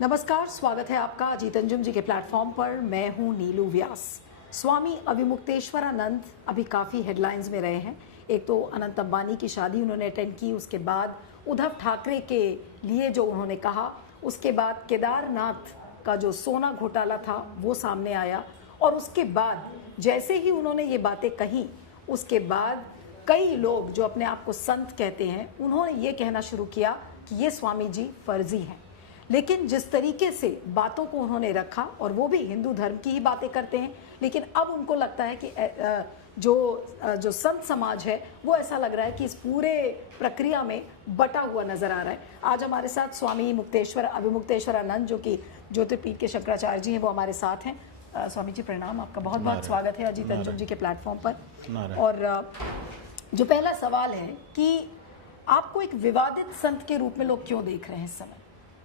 नमस्कार, स्वागत है आपका अजीत अंजुम जी के प्लेटफॉर्म पर। मैं हूं नीलू व्यास। स्वामी अविमुक्तेश्वरानंद अभी काफ़ी हेडलाइंस में रहे हैं। एक तो अनंत अंबानी की शादी उन्होंने अटेंड की, उसके बाद उद्धव ठाकरे के लिए जो उन्होंने कहा, उसके बाद केदारनाथ का जो सोना घोटाला था वो सामने आया, और उसके बाद जैसे ही उन्होंने ये बातें कही, उसके बाद कई लोग जो अपने आप को संत कहते हैं उन्होंने ये कहना शुरू किया कि ये स्वामी जी फर्जी हैं। लेकिन जिस तरीके से बातों को उन्होंने रखा, और वो भी हिंदू धर्म की ही बातें करते हैं, लेकिन अब उनको लगता है कि जो संत समाज है वो ऐसा लग रहा है कि इस पूरे प्रक्रिया में बटा हुआ नजर आ रहा है। आज हमारे साथ स्वामी अविमुक्तेश्वरानंद जो कि ज्योतिर्पीठ के शंकराचार्य जी हैं, वो हमारे साथ हैं। स्वामी जी प्रणाम, आपका बहुत बहुत स्वागत है अजीत अंजुम जी के प्लेटफॉर्म पर। और जो पहला सवाल है कि आपको एक विवादित संत के रूप में लोग क्यों देख रहे हैं इस समय?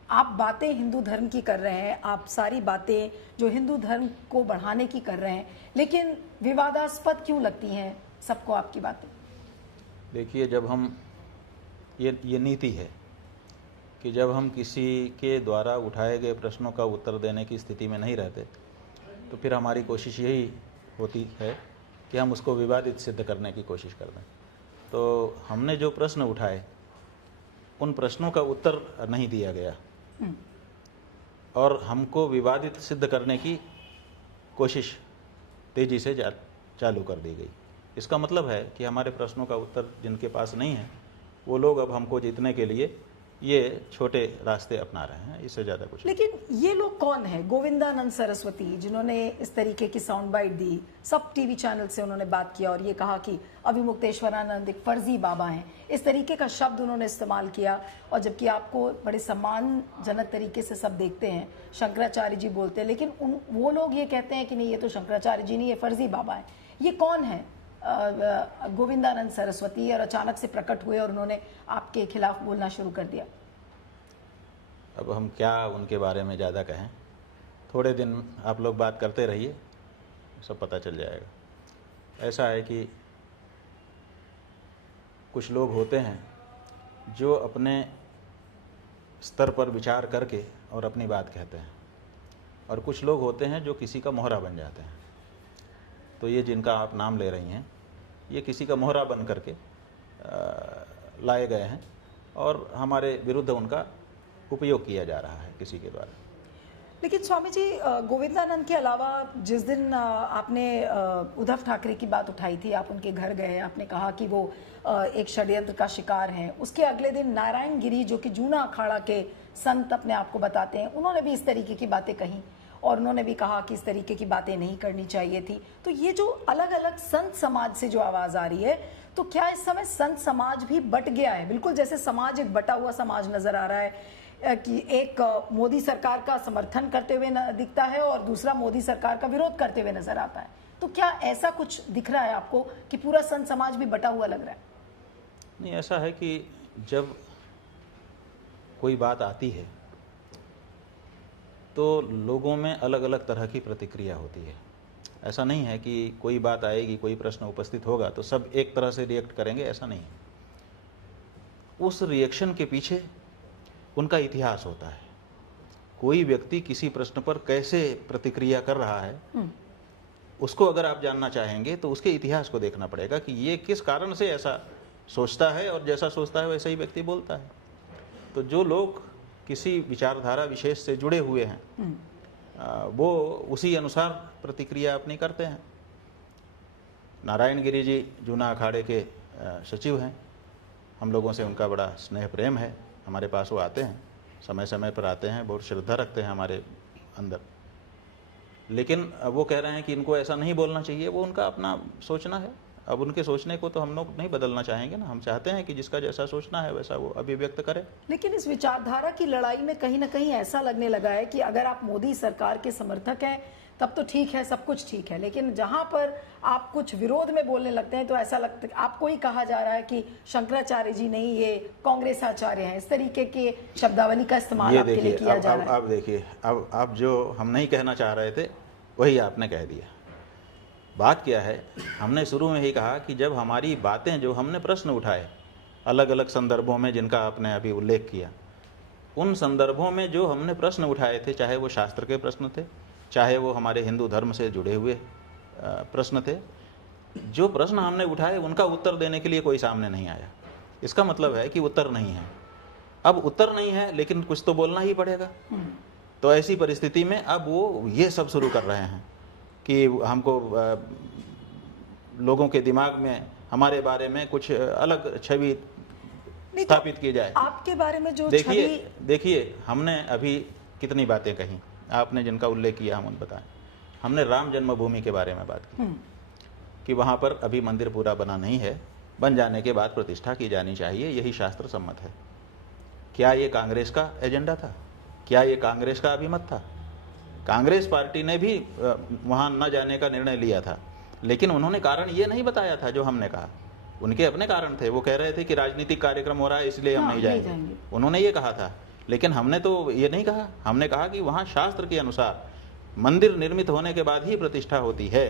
आप बातें हिंदू धर्म की कर रहे हैं, आप सारी बातें जो हिंदू धर्म को बढ़ाने की कर रहे हैं, लेकिन विवादास्पद क्यों लगती हैं सबको आपकी बातें? देखिए, जब हम ये नीति है कि जब हम किसी के द्वारा उठाए गए प्रश्नों का उत्तर देने की स्थिति में नहीं रहते, तो फिर हमारी कोशिश यही होती है कि हम उसको विवादित सिद्ध करने की कोशिश कर दें। तो हमने जो प्रश्न उठाए, उन प्रश्नों का उत्तर नहीं दिया गया और हमको विवादित सिद्ध करने की कोशिश तेजी से चालू कर दी गई। इसका मतलब है कि हमारे प्रश्नों का उत्तर जिनके पास नहीं है, वो लोग अब हमको जीतने के लिए ये छोटे रास्ते अपना रहे हैं, इससे ज़्यादा कुछ। लेकिन ये लोग कौन है? गोविंदानंद सरस्वती, जिन्होंने इस तरीके की साउंड बाइट दी, सब टीवी चैनल से उन्होंने बात किया और ये कहा कि अविमुक्तेश्वरानंद एक फर्जी बाबा हैं, इस तरीके का शब्द उन्होंने इस्तेमाल किया। और जबकि आपको बड़े सम्मानजनक तरीके से सब देखते हैं, शंकराचार्य जी बोलते हैं, लेकिन वो लोग ये कहते हैं कि नहीं, ये तो शंकराचार्य जी नहीं, ये फर्जी बाबा है। ये कौन है गोविंदानंद सरस्वती? और अचानक से प्रकट हुए और उन्होंने आपके खिलाफ बोलना शुरू कर दिया। अब हम क्या उनके बारे में ज़्यादा कहें, थोड़े दिन आप लोग बात करते रहिए, सब पता चल जाएगा। ऐसा है कि कुछ लोग होते हैं जो अपने स्तर पर विचार करके और अपनी बात कहते हैं, और कुछ लोग होते हैं जो किसी का मोहरा बन जाते हैं। तो ये जिनका आप नाम ले रही हैं, ये किसी का मोहरा बन करके लाए गए हैं और हमारे विरुद्ध उनका उपयोग किया जा रहा है किसी के द्वारा। लेकिन स्वामी जी, गोविंदानंद के अलावा जिस दिन आपने उद्धव ठाकरे की बात उठाई थी, आप उनके घर गए, आपने कहा कि वो एक षड्यंत्र का शिकार हैं। उसके अगले दिन नारायण गिरी, जो कि जूना अखाड़ा के संत अपने आप को बताते हैं, उन्होंने भी इस तरीके की बातें कही और उन्होंने भी कहा कि इस तरीके की बातें नहीं करनी चाहिए थी। तो ये जो अलग अलग संत समाज से जो आवाज़ आ रही है, तो क्या इस समय संत समाज भी बट गया है? बिल्कुल जैसे समाज एक बटा हुआ समाज नजर आ रहा है कि एक मोदी सरकार का समर्थन करते हुए दिखता है और दूसरा मोदी सरकार का विरोध करते हुए नजर आता है। तो क्या ऐसा कुछ दिख रहा है आपको कि पूरा संत समाज भी बटा हुआ लग रहा है? नहीं, ऐसा है कि जब कोई बात आती है तो लोगों में अलग अलग तरह की प्रतिक्रिया होती है। ऐसा नहीं है कि कोई बात आएगी, कोई प्रश्न उपस्थित होगा तो सब एक तरह से रिएक्ट करेंगे, ऐसा नहीं है। उस रिएक्शन के पीछे उनका इतिहास होता है। कोई व्यक्ति किसी प्रश्न पर कैसे प्रतिक्रिया कर रहा है, उसको अगर आप जानना चाहेंगे तो उसके इतिहास को देखना पड़ेगा कि ये किस कारण से ऐसा सोचता है, और जैसा सोचता है वैसा ही व्यक्ति बोलता है। तो जो लोग किसी विचारधारा विशेष से जुड़े हुए हैं, वो उसी अनुसार प्रतिक्रिया अपनी करते हैं। नारायण गिरी जी जूना अखाड़े के सचिव हैं, हम लोगों से उनका बड़ा स्नेह प्रेम है। हमारे पास वो आते हैं, समय समय पर आते हैं, बहुत श्रद्धा रखते हैं हमारे अंदर। लेकिन वो कह रहे हैं कि इनको ऐसा नहीं बोलना चाहिए, वो उनका अपना सोचना है। अब उनके सोचने को तो हम लोग नहीं बदलना चाहेंगे ना, हम चाहते हैं कि जिसका जैसा सोचना है वैसा वो अभिव्यक्त करे। लेकिन इस विचारधारा की लड़ाई में कहीं ना कहीं ऐसा लगने लगा है कि अगर आप मोदी सरकार के समर्थक हैं तब तो ठीक है, सब कुछ ठीक है, लेकिन जहां पर आप कुछ विरोध में बोलने लगते हैं तो ऐसा लगता है आपको ही कहा जा रहा है कि शंकराचार्य जी नहीं, ये कांग्रेस आचार्य हैं। इस तरीके के शब्दावली का इस्तेमाल आपके लिए किया जा रहा है। अब देखिए, अब आप जो हम नहीं कहना चाह रहे थे वही आपने कह दिया। बात क्या है, हमने शुरू में ही कहा कि जब हमारी बातें, जो हमने प्रश्न उठाए अलग अलग संदर्भों में जिनका आपने अभी उल्लेख किया, उन संदर्भों में जो हमने प्रश्न उठाए थे, चाहे वो शास्त्र के प्रश्न थे, चाहे वो हमारे हिंदू धर्म से जुड़े हुए प्रश्न थे, जो प्रश्न हमने उठाए उनका उत्तर देने के लिए कोई सामने नहीं आया। इसका मतलब है कि उत्तर नहीं है। अब उत्तर नहीं है लेकिन कुछ तो बोलना ही पड़ेगा। तो ऐसी परिस्थिति में अब वो ये सब शुरू कर रहे हैं कि हमको लोगों के दिमाग में हमारे बारे में कुछ अलग छवि स्थापित की जाए। आपके बारे में जो देखिए हमने अभी कितनी बातें कही, आपने जिनका उल्लेख किया हम उन बताएं। हमने राम जन्मभूमि के बारे में बात की कि वहाँ पर अभी मंदिर पूरा बना नहीं है, बन जाने के बाद प्रतिष्ठा की जानी चाहिए, यही शास्त्र सम्मत है। क्या ये कांग्रेस का एजेंडा था? क्या ये कांग्रेस का अभिमत था? कांग्रेस पार्टी ने भी वहाँ न जाने का निर्णय लिया था, लेकिन उन्होंने कारण ये नहीं बताया था जो हमने कहा। उनके अपने कारण थे, वो कह रहे थे कि राजनीतिक कार्यक्रम हो रहा है इसलिए हम नहीं जाएंगे, उन्होंने ये कहा था। लेकिन हमने तो ये नहीं कहा, हमने कहा कि वहाँ शास्त्र के अनुसार मंदिर निर्मित होने के बाद ही प्रतिष्ठा होती है।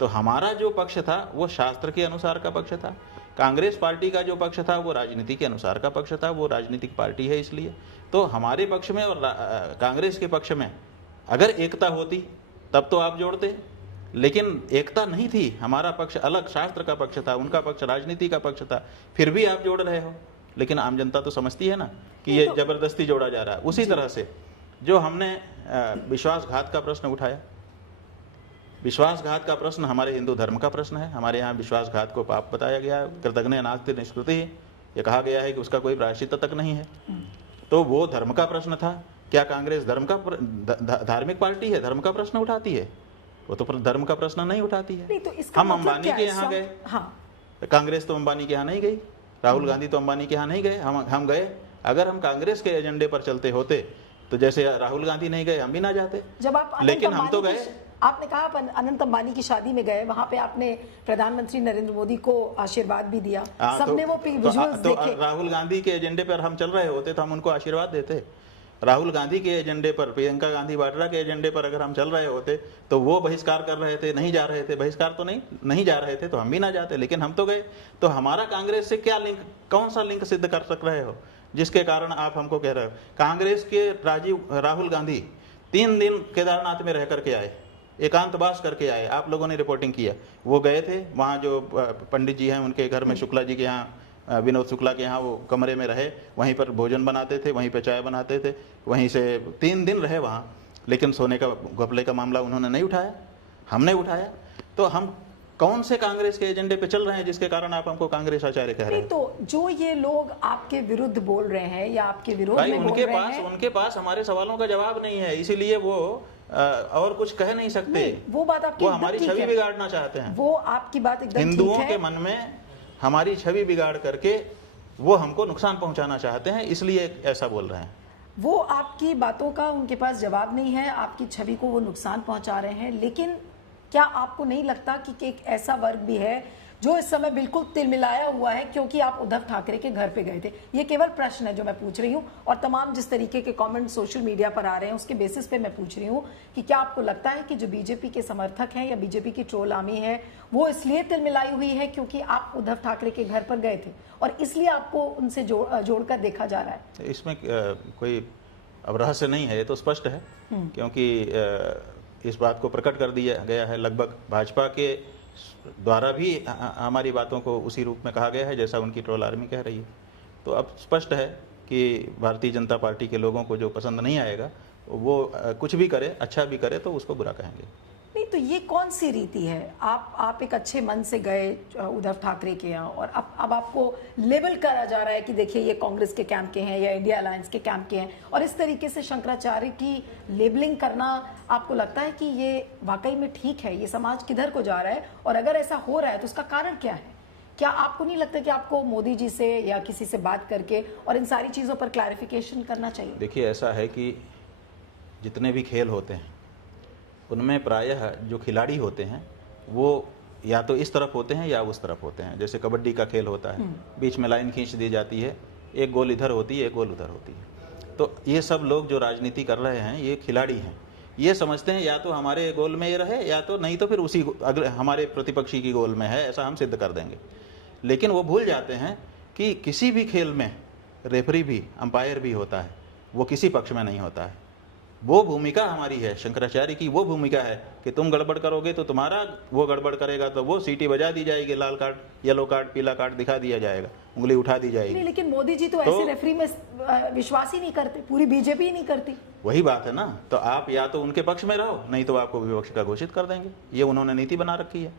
तो हमारा जो पक्ष था वो शास्त्र के अनुसार का पक्ष था, कांग्रेस पार्टी का जो पक्ष था वो राजनीति के अनुसार का पक्ष था, वो राजनीतिक पार्टी है इसलिए। तो हमारे पक्ष में और कांग्रेस के पक्ष में अगर एकता होती तब तो आप जोड़ते, लेकिन एकता नहीं थी। हमारा पक्ष अलग शास्त्र का पक्ष था, उनका पक्ष राजनीति का पक्ष था, फिर भी आप जोड़ रहे हो। लेकिन आम जनता तो समझती है ना कि ये जबरदस्ती जोड़ा जा रहा है। उसी तरह से जो हमने विश्वासघात का प्रश्न उठाया, विश्वासघात का प्रश्न हमारे हिंदू धर्म का प्रश्न है। हमारे यहाँ विश्वासघात को पाप बताया गया है, कृतघ्न नास्ति निष्कृति, ये कहा गया है कि उसका कोई प्रायश्चित तक नहीं है। तो वो धर्म का प्रश्न था। क्या कांग्रेस धर्म का धार्मिक पार्टी है, धर्म का प्रश्न उठाती है? वो तो धर्म का प्रश्न नहीं उठाती है। तो हम अंबानी के यहाँ गए, कांग्रेस तो अंबानी के यहाँ नहीं गई, राहुल गांधी तो अंबानी के यहाँ नहीं गए, हम गए। अगर हम कांग्रेस के एजेंडे पर चलते होते तो जैसे राहुल गांधी नहीं गए हम भी ना जाते। जब आप लेकिन हम तो गए। आपने कहा आप अनंत अंबानी की शादी में गए, वहां पे आपने प्रधानमंत्री नरेंद्र मोदी को आशीर्वाद भी दिया, सबने वो विजुअल्स देखे। राहुल गांधी के एजेंडे पर हम चल रहे होते तो हम उनको आशीर्वाद देते। राहुल गांधी के एजेंडे पर, प्रियंका गांधी वाड्रा के एजेंडे पर अगर हम चल रहे होते तो वो बहिष्कार कर रहे थे, नहीं जा रहे थे, बहिष्कार तो नहीं जा रहे थे तो हम भी ना जाते। लेकिन हम तो गए। तो हमारा कांग्रेस से क्या लिंक, कौन सा लिंक सिद्ध कर सक रहे हो जिसके कारण आप हमको कह रहे हो? कांग्रेस के राहुल गांधी 3 दिन केदारनाथ में रह करके आए, एकांतवास करके आए। आप लोगों ने रिपोर्टिंग किया, वो गए थे वहाँ, जो पंडित जी हैं उनके घर में, शुक्ला जी के यहाँ, विनोद शुक्ला के यहाँ वो कमरे में रहे, वहीं पर भोजन बनाते थे, वहीं पर चाय बनाते थे, वहीं से 3 दिन रहे वहाँ। लेकिन सोने का घपले का मामला उन्होंने नहीं उठाया, हमने उठाया। तो हम कौन से कांग्रेस के एजेंडे पे चल रहे हैं जिसके कारण आप हमको कांग्रेस आचार्य कह रहे हैं? तो जो ये लोग आपके विरुद्ध बोल रहे हैं या आपके विरोध में बोल रहे हैं, उनके पास हमारे सवालों का जवाब नहीं है, इसीलिए वो और कुछ कह नहीं सकते। वो बात आपकी, वो हमारी छवि बिगाड़ना चाहते हैं। वो आपकी बात एकदम ठीक है। हिंदुओं के मन में हमारी छवि बिगाड़ करके वो हमको नुकसान पहुंचाना चाहते हैं, इसलिए ऐसा बोल रहे हैं। वो आपकी बातों का उनके पास जवाब नहीं है, आपकी छवि को वो नुकसान पहुंचा रहे हैं। लेकिन क्या आपको नहीं लगता कि एक ऐसा वर्ग भी है जो इस समय बिल्कुल तिलमिलाया हुआ है क्योंकि आप उद्धव ठाकरे के घर पे गए थे? ये केवल प्रश्न है जो मैं पूछ रही हूँ, और तमाम जिस तरीके के कमेंट सोशल मीडिया पर आ रहे हैं उसके बेसिस पे मैं पूछ रही हूँ कि क्या आपको लगता है कि जो बीजेपी के समर्थक हैं या बीजेपी की ट्रोल आर्मी है वो इसलिए तिलमिलाई हुई है क्योंकि आप उद्धव ठाकरे के घर पर गए थे और इसलिए आपको उनसे जोड़कर देखा जा रहा है? इसमें कोई अब रहस्य नहीं है, ये तो स्पष्ट है, क्योंकि इस बात को प्रकट कर दिया गया है। लगभग भाजपा के द्वारा भी हमारी बातों को उसी रूप में कहा गया है जैसा उनकी ट्रोल आर्मी कह रही है। तो अब स्पष्ट है कि भारतीय जनता पार्टी के लोगों को जो पसंद नहीं आएगा वो कुछ भी करे, अच्छा भी करे तो उसको बुरा कहेंगे। नहीं, तो ये कौन सी रीति है? आप एक अच्छे मन से गए उद्धव ठाकरे के यहाँ और अब आपको लेबल करा जा रहा है कि देखिए ये कांग्रेस के कैंप के हैं या इंडिया अलायंस के कैंप के हैं, और इस तरीके से शंकराचार्य की लेबलिंग करना आपको लगता है कि ये वाकई में ठीक है? ये समाज किधर को जा रहा है? और अगर ऐसा हो रहा है तो उसका कारण क्या है? क्या आपको नहीं लगता कि आपको मोदी जी से या किसी से बात करके और इन सारी चीज़ों पर क्लैरिफिकेशन करना चाहिए? देखिए, ऐसा है कि जितने भी खेल होते हैं उनमें प्रायः जो खिलाड़ी होते हैं वो या तो इस तरफ होते हैं या उस तरफ होते हैं। जैसे कबड्डी का खेल होता है, बीच में लाइन खींच दी जाती है, एक गोल इधर होती है, एक गोल उधर होती है। तो ये सब लोग जो राजनीति कर रहे हैं ये खिलाड़ी हैं, ये समझते हैं या तो हमारे गोल में ये रहे या तो नहीं तो फिर उसी अगले हमारे प्रतिपक्षी की गोल में है, ऐसा हम सिद्ध कर देंगे। लेकिन वो भूल जाते हैं कि किसी भी खेल में रेफरी भी, अंपायर भी होता है, वो किसी पक्ष में नहीं होता है। वो भूमिका हमारी है, शंकराचार्य की वो भूमिका है कि तुम गड़बड़ करोगे तो तुम्हारा, वो गड़बड़ करेगा तो वो सीटी बजा दी जाएगी, लाल कार्ड, येलो कार्ड, पीला कार्ड दिखा दिया जाएगा, उंगली उठा दी जाएगी। नहीं, लेकिन मोदी जी तो ऐसे रेफरी में विश्वास ही नहीं करते, पूरी बीजेपी ही नहीं करती। वही बात है ना, तो आप या तो उनके पक्ष में रहो, नहीं तो आपको विपक्ष का घोषित कर देंगे। ये उन्होंने नीति बना रखी है,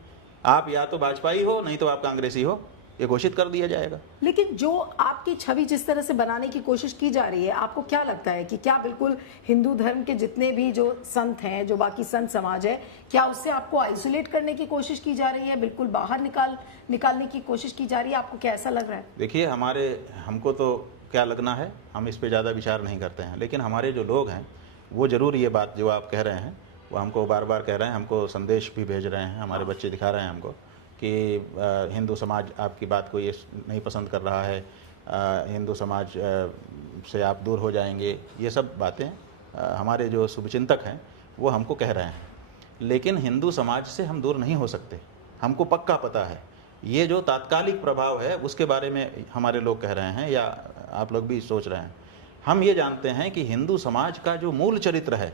आप या तो भाजपाई हो, नहीं तो आप कांग्रेसी हो, ये घोषित कर दिया जाएगा। लेकिन जो आपकी छवि जिस तरह से बनाने की कोशिश की जा रही है, आपको क्या लगता है कि क्या बिल्कुल हिंदू धर्म के जितने भी जो संत हैं, जो बाकी संत समाज है, क्या उससे आपको आइसोलेट करने की कोशिश की जा रही है, बिल्कुल बाहर निकालने की कोशिश की जा रही है? आपको क्या ऐसा लग रहा है? देखिए, हमको तो क्या लगना है, हम इस पे ज़्यादा विचार नहीं करते हैं, लेकिन हमारे जो लोग हैं वो ज़रूर ये बात जो आप कह रहे हैं वो हमको बार बार कह रहे हैं, हमको संदेश भी भेज रहे हैं, हमारे बच्चे दिखा रहे हैं हमको कि हिंदू समाज आपकी बात को ये नहीं पसंद कर रहा है, हिंदू समाज से आप दूर हो जाएंगे। ये सब बातें हमारे जो शुभचिंतक हैं वो हमको कह रहे हैं, लेकिन हिंदू समाज से हम दूर नहीं हो सकते। हमको पक्का पता है ये जो तात्कालिक प्रभाव है उसके बारे में हमारे लोग कह रहे हैं, या आप लोग भी सोच रहे हैं। हम ये जानते हैं कि हिंदू समाज का जो मूल चरित्र है,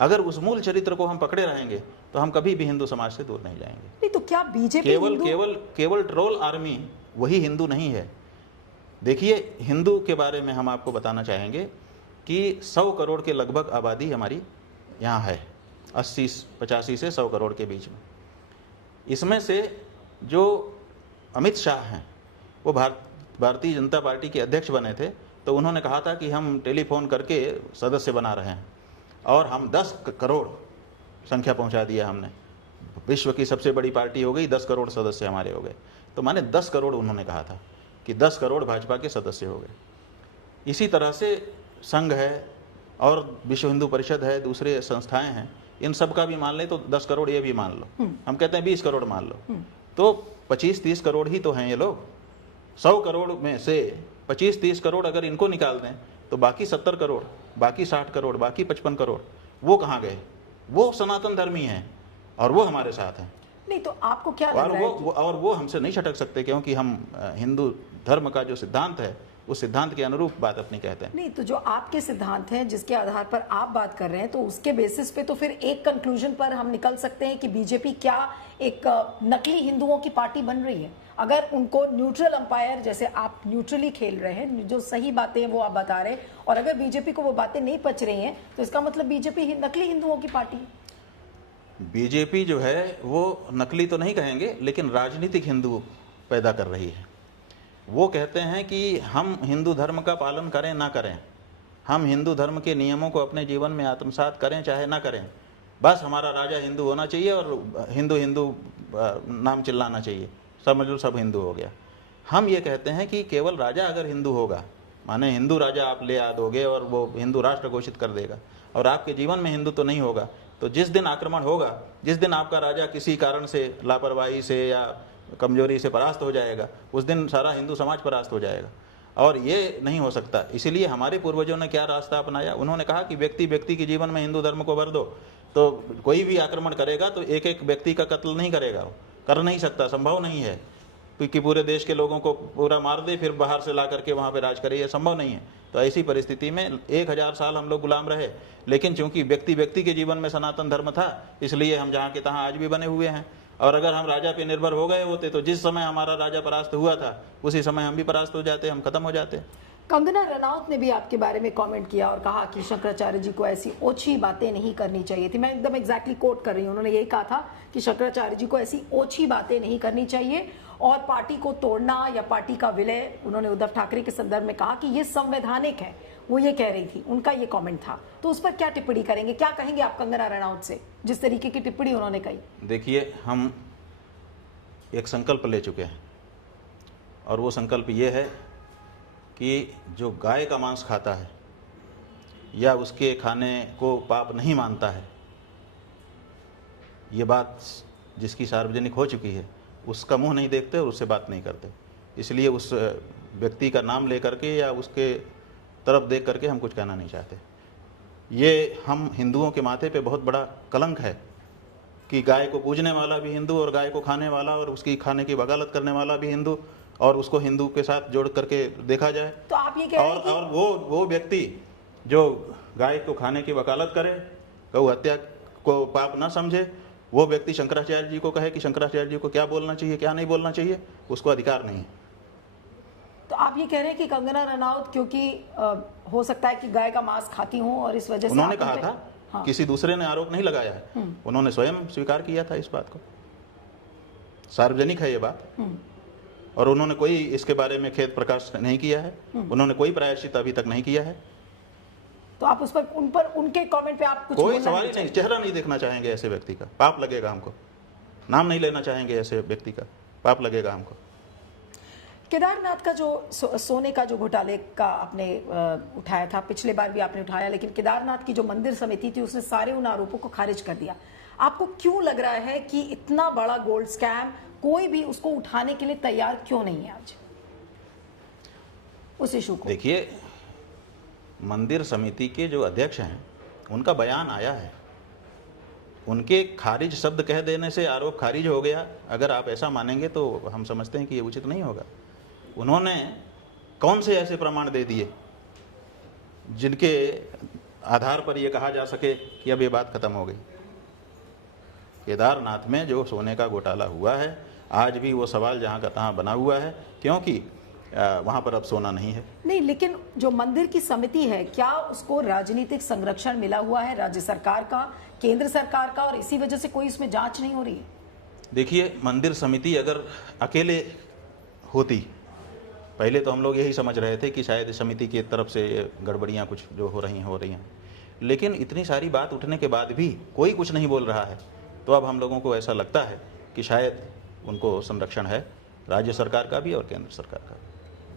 अगर उस मूल चरित्र को हम पकड़े रहेंगे तो हम कभी भी हिंदू समाज से दूर नहीं जाएंगे। नहीं तो क्या बीजेपी केवल ट्रोल आर्मी वही हिंदू नहीं है। देखिए, हिंदू के बारे में हम आपको बताना चाहेंगे कि 100 करोड़ के लगभग आबादी हमारी यहाँ है, 85 से 100 करोड़ के बीच में। इसमें से जो अमित शाह हैं वो भारतीय जनता पार्टी के अध्यक्ष बने थे, तो उन्होंने कहा था कि हम टेलीफोन करके सदस्य बना रहे हैं, और हम 10 करोड़ संख्या पहुंचा दिया हमने। विश्व की सबसे बड़ी पार्टी हो गई, 10 करोड़ सदस्य हमारे हो गए। तो माने 10 करोड़ उन्होंने कहा था कि 10 करोड़ भाजपा के सदस्य हो गए। इसी तरह से संघ है और विश्व हिंदू परिषद है, दूसरे संस्थाएं हैं, इन सब का भी मान ले तो 10 करोड़ ये भी मान लो, हम कहते हैं 20 करोड़ मान लो, तो 25-30 करोड़ ही तो हैं ये लोग। 100 करोड़ में से 25-30 करोड़ अगर इनको निकाल दें तो बाकी 70 करोड़, बाकी 60 करोड़, बाकी 55 करोड़ वो कहाँ गए? वो सनातन धर्मी हैं और वो हमारे साथ हैं। नहीं तो आपको क्या लग रहा है और वो हमसे नहीं छटक सकते, क्योंकि हम हिंदू धर्म का जो सिद्धांत है उस सिद्धांत के अनुरूप बात अपनी कहते हैं। नहीं तो जो आपके सिद्धांत हैं जिसके आधार पर आप बात कर रहे हैं, तो उसके बेसिस पे तो फिर एक कंक्लूजन पर हम निकल सकते हैं कि बीजेपी क्या एक नकली हिंदुओं की पार्टी बन रही है। अगर उनको न्यूट्रल अंपायर, जैसे आप न्यूट्रली खेल रहे हैं, जो सही बातें हैं वो आप बता रहे हैं, और अगर बीजेपी को वो बातें नहीं पच रही हैं तो इसका मतलब बीजेपी नकली हिंदुओं की पार्टी है। बीजेपी जो है वो नकली तो नहीं कहेंगे, लेकिन राजनीतिक हिंदू पैदा कर रही है। वो कहते हैं कि हम हिंदू धर्म का पालन करें ना करें, हम हिंदू धर्म के नियमों को अपने जीवन में आत्मसात करें चाहे ना करें, बस हमारा राजा हिंदू होना चाहिए और हिंदू हिंदू नाम चिल्लाना चाहिए, समझ लो सब हिंदू हो गया। हम ये कहते हैं कि केवल राजा अगर हिंदू होगा, माने हिंदू राजा आप ले आ दोगे और वो हिंदू राष्ट्र घोषित कर देगा, और आपके जीवन में हिंदू तो नहीं होगा, तो जिस दिन आक्रमण होगा, जिस दिन आपका राजा किसी कारण से, लापरवाही से या कमजोरी से परास्त हो जाएगा, उस दिन सारा हिंदू समाज परास्त हो जाएगा, और ये नहीं हो सकता। इसीलिए हमारे पूर्वजों ने क्या रास्ता अपनाया, उन्होंने कहा कि व्यक्ति व्यक्ति के जीवन में हिंदू धर्म को भर दो, तो कोई भी आक्रमण करेगा तो एक एक व्यक्ति का कत्ल नहीं करेगा, वो कर नहीं सकता, संभव नहीं है कि पूरे देश के लोगों को पूरा मार दे फिर बाहर से ला करके वहाँ पे राज करे, ये संभव नहीं है। तो ऐसी परिस्थिति में 1000 साल हम लोग गुलाम रहे, लेकिन चूंकि व्यक्ति व्यक्ति के जीवन में सनातन धर्म था, इसलिए हम जहाँ के तहाँ आज भी बने हुए हैं। और अगर हम राजा पे निर्भर हो गए होते तो जिस समय हमारा राजा परास्त हुआ था उसी समय हम भी परास्त हो जाते, हम खत्म हो जाते। कंगना रनौत ने भी आपके बारे में कमेंट किया और कहा कि शंकराचार्य जी को ऐसी ओछी बातें नहीं करनी चाहिए थी। मैं एकदम एग्जैक्टली कोट कर रही हूँ, उन्होंने यही कहा था कि शंकराचार्य जी को ऐसी ओछी बातें नहीं करनी चाहिए, और पार्टी को तोड़ना या पार्टी का विलय, उन्होंने उद्धव ठाकरे के संदर्भ में कहा कि ये संवैधानिक है, वो ये कह रही थी, उनका ये कमेंट था। तो उस पर क्या टिप्पणी करेंगे, क्या कहेंगे आप कंगना रनौत से, जिस तरीके की टिप्पणी उन्होंने कही? देखिए, हम एक संकल्प ले चुके हैं, और वो संकल्प ये है कि जो गाय का मांस खाता है या उसके खाने को पाप नहीं मानता है, ये बात जिसकी सार्वजनिक हो चुकी है, उसका मुंह नहीं देखते और उससे बात नहीं करते। इसलिए उस व्यक्ति का नाम ले करके या उसके तरफ देख करके हम कुछ कहना नहीं चाहते। ये हम हिंदुओं के माथे पे बहुत बड़ा कलंक है कि गाय को पूजने वाला भी हिंदू और गाय को खाने वाला और उसकी खाने की वकालत करने वाला भी हिंदू, और उसको हिंदू के साथ जोड़ करके देखा जाए। तो आप ये कह रहे हैं और वो व्यक्ति जो गाय को खाने की वकालत करे, गौ हत्या को पाप ना समझे, वो व्यक्ति शंकराचार्य जी को कहे कि शंकराचार्य जी को क्या बोलना चाहिए क्या नहीं बोलना चाहिए, उसको अधिकार नहीं है। तो आप ये कह रहे हैं कि कंगना रनौत क्योंकि हो सकता है कि गाय का मांस खाती हूं और इस वजह से उन्होंने आप कहा उन पे- था, हाँ। किसी दूसरे ने आरोप नहीं लगाया है, उन्होंने स्वयं स्वीकार किया था इस बात को, सार्वजनिक है ये बात, और उन्होंने कोई इसके बारे में खेद प्रकाश नहीं किया है, उन्होंने कोई प्रायश्चित अभी तक नहीं किया है। तो आप उन पर उनके कमेंट पे आप कुछ कोई बोलना सवाल ही नहीं, चाहेंगे? चेहरा नहीं देखना चाहेंगे ऐसे व्यक्ति का, पाप लगेगा हमको, नाम नहीं लेना चाहेंगे ऐसे व्यक्ति का, पाप लगेगा हमको। केदारनाथ का जो सोने का जो घोटाले का आपने उठाया था, पिछले बार भी आपने उठाया, लेकिन केदारनाथ की जो मंदिर समिति थी उसने सारे उन आरोपों को खारिज कर दिया। आपको क्यों लग रहा है कि इतना बड़ा गोल्ड स्कैम कोई भी उसको उठाने के लिए तैयार क्यों नहीं है आज उस इशू को? देखिए, मंदिर समिति के जो अध्यक्ष हैं उनका बयान आया है, उनके खारिज शब्द कह देने से आरोप खारिज हो गया, अगर आप ऐसा मानेंगे तो हम समझते हैं कि ये उचित नहीं होगा। उन्होंने कौन से ऐसे प्रमाण दे दिए जिनके आधार पर यह कहा जा सके कि अब ये बात खत्म हो गई? केदारनाथ में जो सोने का घोटाला हुआ है, आज भी वो सवाल जहाँ का तहाँ बना हुआ है, क्योंकि वहाँ पर अब सोना नहीं है। नहीं, लेकिन जो मंदिर की समिति है, क्या उसको राजनीतिक संरक्षण मिला हुआ है राज्य सरकार का, केंद्र सरकार का, और इसी वजह से कोई इसमें जांच नहीं हो रही है? देखिए, मंदिर समिति अगर अकेले होती, पहले तो हम लोग यही समझ रहे थे कि शायद समिति की तरफ से गड़बड़ियाँ कुछ जो हो रही हैं, लेकिन इतनी सारी बात उठने के बाद भी कोई कुछ नहीं बोल रहा है, तो अब हम लोगों को ऐसा लगता है कि शायद उनको संरक्षण है, राज्य सरकार का भी और केंद्र सरकार का भी।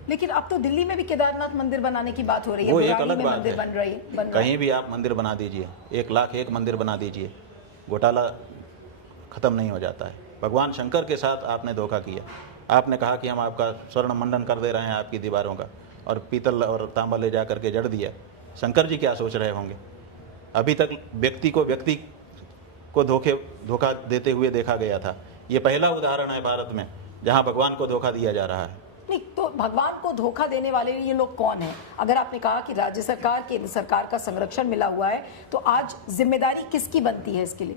लेकिन अब तो दिल्ली में भी केदारनाथ मंदिर बनाने की बात हो रही है, वो एक बुराड़ी अलग में बात मंदिर है। बन रहा है। कहीं भी आप मंदिर बना दीजिए, 1,00,000 मंदिर बना दीजिए, घोटाला खत्म नहीं हो जाता है। भगवान शंकर के साथ आपने धोखा किया, आपने कहा कि हम आपका स्वर्ण मंडन कर दे रहे हैं आपकी दीवारों का, और पीतल और तांबा ले जा करके जड़ दिया। शंकर जी क्या सोच रहे होंगे? अभी तक व्यक्ति को धोखा देते हुए देखा गया था, ये पहला उदाहरण है भारत में जहां भगवान को धोखा दिया जा रहा है। नहीं, तो भगवान को धोखा देने वाले ये लोग कौन हैं? अगर आपने कहा कि राज्य सरकार, केंद्र सरकार का संरक्षण मिला हुआ है, तो आज जिम्मेदारी किसकी बनती है इसके लिए?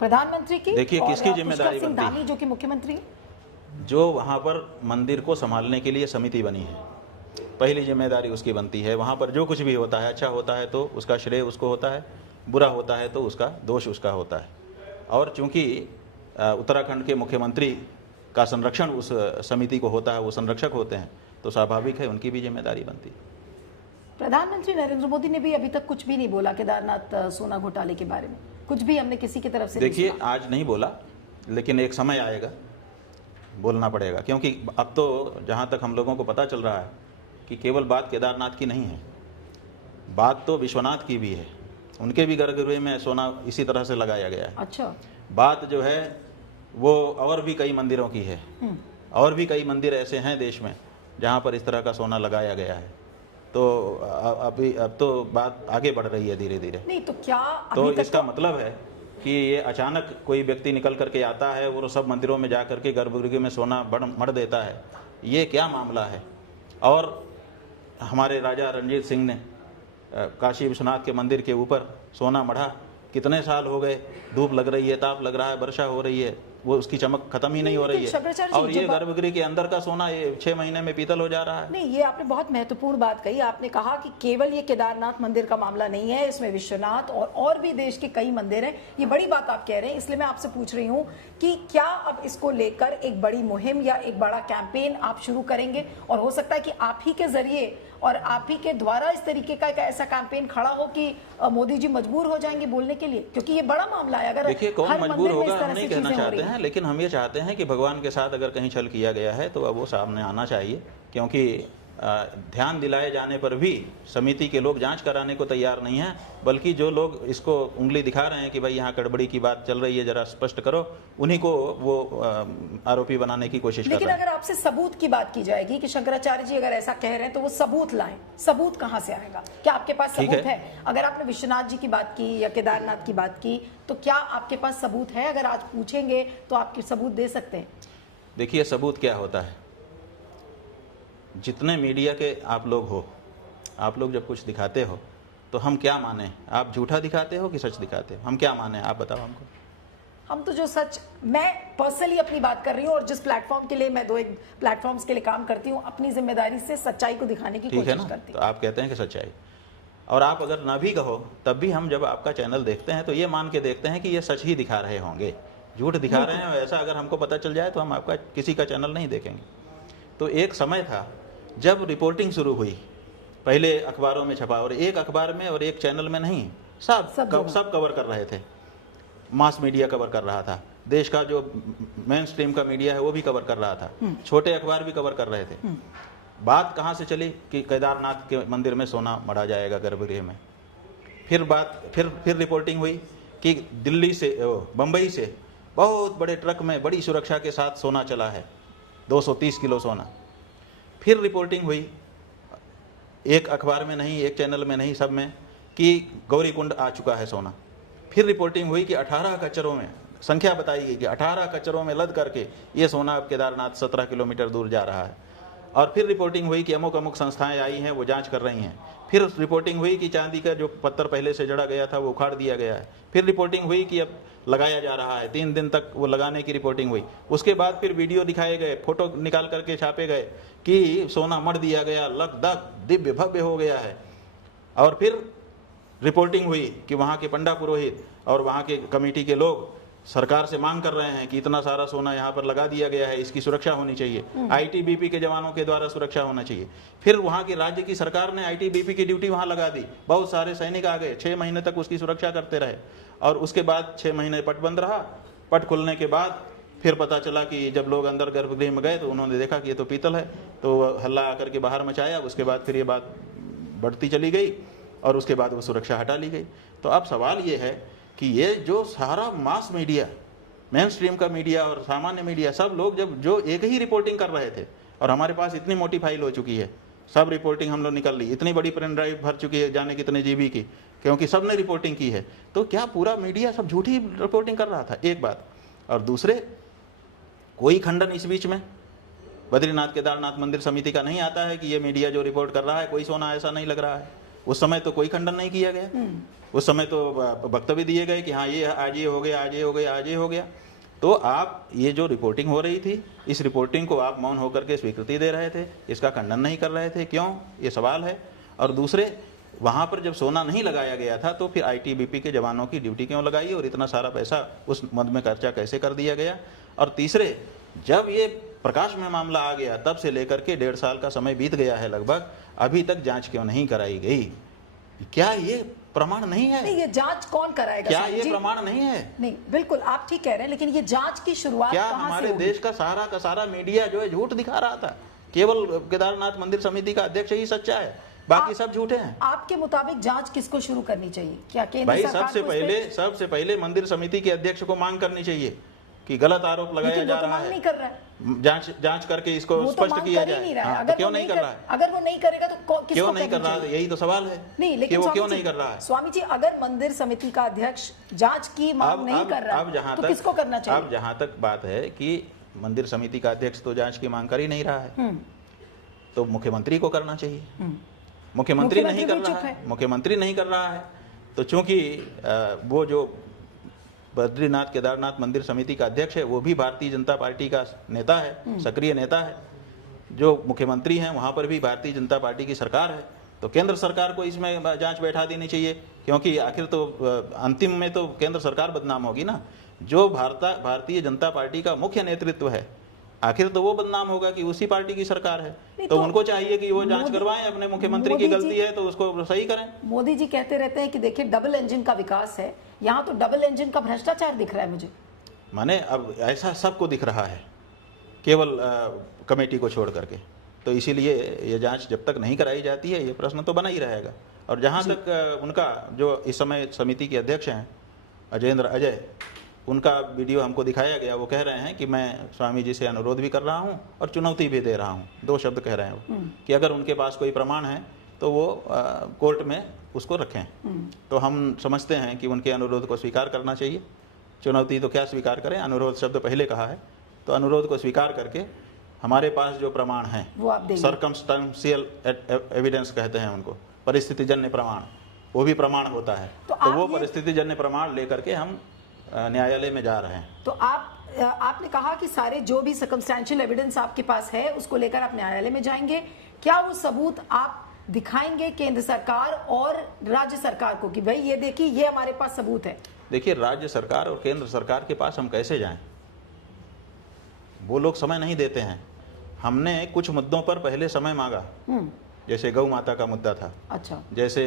प्रधानमंत्री की? देखिए, और किसकी पुष्कर जिम्मेदारी सिंह बनती है? धामी जो कि मुख्यमंत्री हैं? जो वहाँ पर मंदिर को संभालने के लिए समिति बनी है, पहली जिम्मेदारी उसकी बनती है। वहाँ पर जो कुछ भी होता है, अच्छा होता है तो उसका श्रेय उसको होता है, बुरा होता है तो उसका दोष उसका होता है। और चूंकि उत्तराखंड के मुख्यमंत्री का संरक्षण उस समिति को होता है, वो संरक्षक होते हैं, तो स्वाभाविक है उनकी भी जिम्मेदारी बनती है। प्रधानमंत्री नरेंद्र मोदी ने भी अभी तक कुछ भी नहीं बोला केदारनाथ सोना घोटाले के बारे में, कुछ भी हमने किसी की तरफ से नहीं देखिए, सुना। आज नहीं बोला, लेकिन एक समय आएगा बोलना पड़ेगा, क्योंकि अब तो जहाँ तक हम लोगों को पता चल रहा है कि केवल बात केदारनाथ की नहीं है, बात तो विश्वनाथ की भी है। उनके भी गर्भगृह में सोना इसी तरह से लगाया गया है। अच्छा, बात जो है वो और भी कई मंदिरों की है, और भी कई मंदिर ऐसे हैं देश में जहाँ पर इस तरह का सोना लगाया गया है। तो अब तो बात आगे बढ़ रही है धीरे धीरे। नहीं तो क्या तो अभी तक इसका मतलब है कि ये अचानक कोई व्यक्ति निकल करके आता है और सब मंदिरों में जा करके गर्भगृह में सोना मढ़ देता है, ये क्या मामला है? और हमारे राजा रणजीत सिंह ने काशी विश्वनाथ के मंदिर के ऊपर सोना मढ़ा, कितने साल हो गए, धूप लग रही है, ताप लग रहा है, वर्षा हो रही है, वो उसकी चमक खत्म ही नहीं हो रही है। और ये गर्भगृह के अंदर का सोना ये 6 महीने में पीतल हो जा रहा है। नहीं, ये आपने बहुत महत्वपूर्ण बात कही। आपने कहा कि केवल ये केदारनाथ मंदिर का मामला नहीं है, इसमें विश्वनाथ और भी देश के कई मंदिर हैं। ये बड़ी बात आप कह रहे हैं, इसलिए मैं आपसे पूछ रही हूँ कि क्या अब इसको लेकर एक बड़ी मुहिम या एक बड़ा कैंपेन आप शुरू करेंगे? और हो सकता है कि आप ही के जरिए और आप ही के द्वारा इस तरीके का एक ऐसा कैंपेन खड़ा हो कि मोदी जी मजबूर हो जाएंगे बोलने के लिए, क्योंकि ये बड़ा मामला है। अगर देखिए, कौन मजबूर होगा हम नहीं कहना चाहते हैं, लेकिन हम ये चाहते हैं कि भगवान के साथ अगर कहीं छल किया गया है तो अब वो सामने आना चाहिए, क्योंकि ध्यान दिलाए जाने पर भी समिति के लोग जांच कराने को तैयार नहीं हैं, बल्कि जो लोग इसको उंगली दिखा रहे हैं कि भाई यहाँ गड़बड़ी की बात चल रही है, जरा स्पष्ट करो, उन्हीं को वो आरोपी बनाने की कोशिश कर रहे हैं। लेकिन अगर आपसे सबूत की बात की जाएगी कि शंकराचार्य जी अगर ऐसा कह रहे हैं तो वो सबूत लाएं, सबूत कहाँ से आएगा? क्या आपके पास सबूत है? अगर आपने विश्वनाथ जी की बात की या केदारनाथ की बात की, तो क्या आपके पास सबूत है? अगर आज पूछेंगे तो आप सबूत दे सकते हैं? देखिए, सबूत क्या होता है, जितने मीडिया के आप लोग हो, आप लोग जब कुछ दिखाते हो तो हम क्या माने? आप झूठा दिखाते हो कि सच दिखाते हो? हम क्या माने, आप बताओ हमको। हम तो जो सच, मैं पर्सनली अपनी बात कर रही हूँ, और जिस प्लेटफॉर्म के लिए मैं 2-1 प्लेटफॉर्म्स के लिए काम करती हूँ, अपनी जिम्मेदारी से सच्चाई को दिखाने की ठीक है कोशिश ना? करती तो हूँ। आप कहते हैं कि सच्चाई, और आप अगर ना भी कहो तब भी हम जब आपका चैनल देखते हैं तो ये मान के देखते हैं कि ये सच ही दिखा रहे होंगे, झूठ दिखा रहे हैं, ऐसा अगर हमको पता चल जाए तो हम आपका किसी का चैनल नहीं देखेंगे। तो एक समय था जब रिपोर्टिंग शुरू हुई, पहले अखबारों में छपा, और एक अखबार में और एक चैनल में नहीं, सब कवर कर रहे थे। मास मीडिया कवर कर रहा था, देश का जो मेन स्ट्रीम का मीडिया है वो भी कवर कर रहा था, छोटे अखबार भी कवर कर रहे थे। बात कहाँ से चली कि केदारनाथ के मंदिर में सोना मढ़ा जाएगा गर्भगृह में। फिर रिपोर्टिंग हुई कि दिल्ली से, बम्बई से बहुत बड़े ट्रक में बड़ी सुरक्षा के साथ सोना चला है, 230 किलो सोना। फिर रिपोर्टिंग हुई, एक अखबार में नहीं, एक चैनल में नहीं, सब में, कि गौरीकुंड आ चुका है सोना। फिर रिपोर्टिंग हुई कि 18 कचरों में, संख्या बताई गई कि 18 कचरों में लद करके ये सोना अब केदारनाथ 17 किलोमीटर दूर जा रहा है। और फिर रिपोर्टिंग हुई कि अमुक अमुक संस्थाएं आई हैं, वो जांच कर रही हैं। फिर रिपोर्टिंग हुई कि चांदी का जो पत्थर पहले से जड़ा गया था वो उखाड़ दिया गया है। फिर रिपोर्टिंग हुई कि अब लगाया जा रहा है, 3 दिन तक वो लगाने की रिपोर्टिंग हुई। उसके बाद फिर वीडियो दिखाए गए, फोटो निकाल करके छापे गए कि सोना मढ़ दिया गया, लकदक दिव्य भव्य हो गया है। और फिर रिपोर्टिंग हुई कि वहाँ के पंडा पुरोहित और वहाँ के कमेटी के लोग सरकार से मांग कर रहे हैं कि इतना सारा सोना यहाँ पर लगा दिया गया है, इसकी सुरक्षा होनी चाहिए, आईटीबीपी के जवानों के द्वारा सुरक्षा होना चाहिए। फिर वहाँ की राज्य की सरकार ने आईटीबीपी की ड्यूटी वहाँ लगा दी, बहुत सारे सैनिक आ गए, 6 महीने तक उसकी सुरक्षा करते रहे। और उसके बाद 6 महीने पट बंद रहा। पट खुलने के बाद फिर पता चला कि जब लोग अंदर गर्भगृह में गए तो उन्होंने देखा कि ये तो पीतल है, तो हल्ला आकर के बाहर मचाया। उसके बाद फिर ये बात बढ़ती चली गई और उसके बाद वो सुरक्षा हटा ली गई। तो अब सवाल ये है कि ये जो सारा मास मीडिया, मेन स्ट्रीम का मीडिया और सामान्य मीडिया, सब लोग जब जो एक ही रिपोर्टिंग कर रहे थे, और हमारे पास इतनी मोटी फाइल हो चुकी है, सब रिपोर्टिंग हम लोग निकल ली, इतनी बड़ी पेन ड्राइव भर चुकी है जाने कितने जीबी की, क्योंकि सब ने रिपोर्टिंग की है। तो क्या पूरा मीडिया सब झूठी रिपोर्टिंग कर रहा था? एक बात। और दूसरे, कोई खंडन इस बीच में बद्रीनाथ केदारनाथ मंदिर समिति का नहीं आता है कि ये मीडिया जो रिपोर्ट कर रहा है कोई सोना ऐसा नहीं लग रहा है। उस समय तो कोई खंडन नहीं किया गया, उस समय तो वक्तव्य दिए गए कि हाँ ये आज ये हो गया, आज ये हो गया, आज ये हो गया। तो आप ये जो रिपोर्टिंग हो रही थी, इस रिपोर्टिंग को आप मौन होकर के स्वीकृति दे रहे थे, इसका खंडन नहीं कर रहे थे, क्यों? ये सवाल है। और दूसरे, वहाँ पर जब सोना नहीं लगाया गया था तो फिर आईटीबीपी के जवानों की ड्यूटी क्यों लगाई और इतना सारा पैसा उस मद में खर्चा कैसे कर दिया गया? और तीसरे, जब ये प्रकाश में मामला आ गया तब से लेकर के 1.5 साल का समय बीत गया है लगभग, अभी तक जांच क्यों नहीं कराई गई? क्या ये प्रमाण नहीं है? नहीं, ये जांच कौन कराएगा? क्या ये प्रमाण नहीं है? नहीं, बिल्कुल आप ठीक कह रहे हैं, लेकिन ये जांच की शुरुआत क्या कहां हमारे से होगी? देश का सारा मीडिया जो है झूठ दिखा रहा था? केवल केदारनाथ मंदिर समिति का अध्यक्ष ही सच्चा है, बाकी सब झूठे हैं। आपके मुताबिक जांच किसको शुरू करनी चाहिए? क्या केंद्र भाई सरकार को? सबसे पहले मंदिर समिति के अध्यक्ष को मांग करनी चाहिए कि गलत आरोप लगाया जा रहा है, नहीं कर रहा है। जांच करके इसको स्पष्ट किया जाए। अगर क्यों नहीं कर रहा है? अगर वो नहीं करेगा तो क्यों नहीं कर रहा है? यही तो सवाल है। नहीं, लेकिन वो क्यों नहीं कर रहा है? स्वामी जी, अगर मंदिर समिति का अध्यक्ष जांच की मांग नहीं कर रहा है तो किसको करना चाहिए? अब जहां तक बात है कि मंदिर समिति का अध्यक्ष तो जांच की मांग कर ही नहीं रहा है, तो मुख्यमंत्री को करना चाहिए। मुख्यमंत्री नहीं कर रहा है, मुख्यमंत्री नहीं कर रहा है। तो चूंकि वो जो बद्रीनाथ केदारनाथ मंदिर समिति का अध्यक्ष है वो भी भारतीय जनता पार्टी का नेता है, सक्रिय नेता है, जो मुख्यमंत्री हैं वहाँ पर भी भारतीय जनता पार्टी की सरकार है, तो केंद्र सरकार को इसमें जांच बैठा देनी चाहिए, क्योंकि आखिर तो अंतिम में तो केंद्र सरकार बदनाम होगी ना। जो भारतीय जनता पार्टी का मुख्य नेतृत्व है, आखिर तो वो बदनाम होगा कि उसी पार्टी की सरकार है। तो उनको चाहिए कि वो जांच करवाएं, अपने मुख्यमंत्री की गलती है तो उसको सही करें। मोदी जी कहते रहते हैं कि देखिए डबल इंजन का विकास है, यहाँ तो डबल इंजन का भ्रष्टाचार दिख रहा है मुझे। माने अब ऐसा सबको दिख रहा है, केवल कमेटी को छोड़ करके। तो इसीलिए ये जांच जब तक नहीं कराई जाती है ये प्रश्न तो बना ही रहेगा। और जहाँ तक उनका जो इस समय समिति के अध्यक्ष हैं अजयेंद्र अजय, उनका वीडियो हमको दिखाया गया, वो कह रहे हैं कि मैं स्वामी जी से अनुरोध भी कर रहा हूँ और चुनौती भी दे रहा हूँ। 2 शब्द कह रहे हैं वो कि अगर उनके पास कोई प्रमाण है तो वो कोर्ट में उसको रखें। तो हम समझते हैं कि उनके अनुरोध को स्वीकार करना चाहिए। चुनौती तो क्या स्वीकार करें, अनुरोध शब्द पहले कहा है, तो अनुरोध को स्वीकार करके हमारे पास जो प्रमाण हैं, वो आप देंगे। सर्कमस्टेंशियल एविडेंस कहते हैं उनको, परिस्थितिजन्य प्रमाण, वो भी प्रमाण होता है। तो वो परिस्थितिजन्य प्रमाण लेकर के हम न्यायालय में जा रहे हैं। तो आपने कहा कि सारे जो भी सर्कमस्टेंशियल एविडेंस आपके पास है उसको लेकर आप न्यायालय में जाएंगे। क्या वो सबूत आप दिखाएंगे केंद्र सरकार और राज्य सरकार को कि भाई ये देखिए ये हमारे पास सबूत है? देखिए, राज्य सरकार और केंद्र सरकार के पास हम कैसे जाएं? वो लोग समय नहीं देते हैं। हमने कुछ मुद्दों पर पहले समय मांगा, जैसे गौ माता का मुद्दा था, अच्छा, जैसे